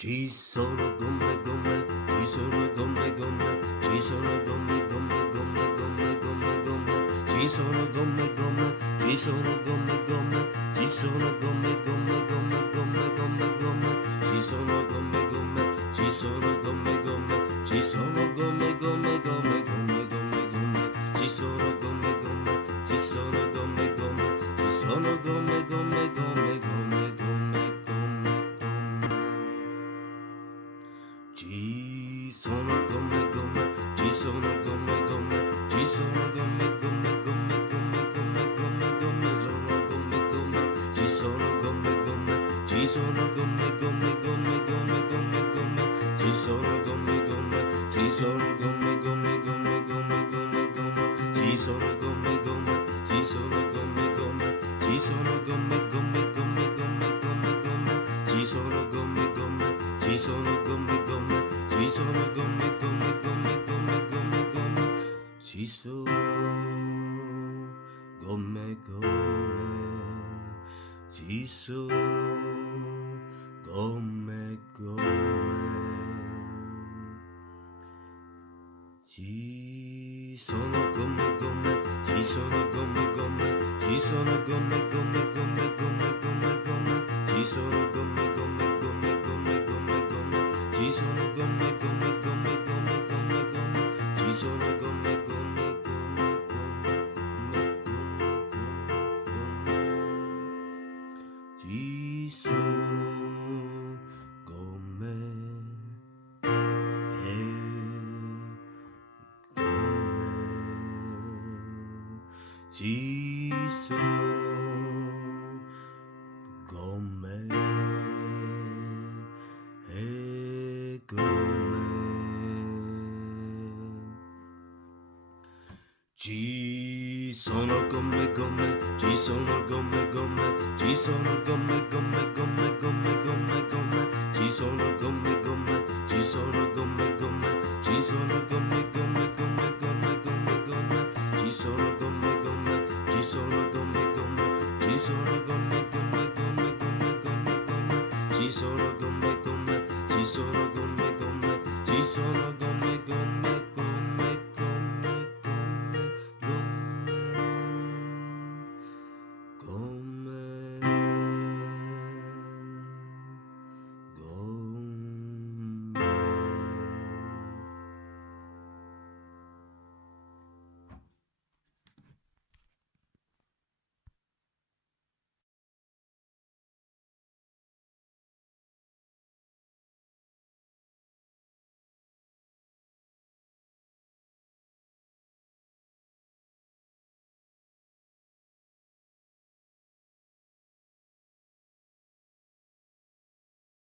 Ci sono gomme, gomme, ci sono gomme, gomme, ci sono gomme, gomme, gomme, gomme, gomme, gomme, ci sono gomme, gomme, ci sono gomme, gomme, ci sono gomme, gomme, gomme, gomme, gomme, gomme, ci sono gomme, gomme, ci sono gomme, gomme, ci sono gomme, gomme, gomme, gomme, gomme, gomme, ci sono gomme, gomme, ci sono gomme, gomme, ci sono gomme, gomme, gomme, gomme, gomme. Ci sono gomme, gomme, ci sono gomme, gomme, ci sono gomme, gomme, gomme, gomme, gomme, gomme, gomme, sono gomme, gomme, ci sono gomme, gomme, ci sono gomme, gomme, gomme, gomme, gomme, gomme, ci sono gomme, gomme, ci sono gomme, gomme, gomme, gomme, gomme, gomme, ci sono gomme, gomme, ci sono gomme, gomme, ci sono gomme, gomme, gomme, gomme, gomme, gomme, ci sono gomme, gomme, ci sono gomme, gomme, ci sono gomme, gomme, gomme, gomme, gomme, gomme, ci sono gomme, gomme, ci sono gomme, gomme, ci sono gomme, gomme, ci sono gomme, gomme, ci sono gomme, gomme, gomme, gomme, gomme, gomme, ci sono gomme, gomme, gomme, gomme, gomme, gomme, ci sono gomme, gomme, gomme, gomme, gomme, gomme, ci sono gomme, gomme, gomme, gomme, gomme, ci sono gomme e gomme, ci sono gomme e gomme, ci sono gomme, gomme, ci sono gomme, gomme, ci sono gomme, gomme, gomme, gomme, gomme, gomme, ci sono gomme, gomme, ci sono gomme, gomme, ci sono gomme, gomme, gomme, gomme, gomme, gomme, ci sono gomme, gomme, ci sono gomme, gomme, ci sono gomme, gomme, gomme, gomme, gomme, gomme, ci sono gomme, gomme, ci sono gomme, gomme, ci sono gomme.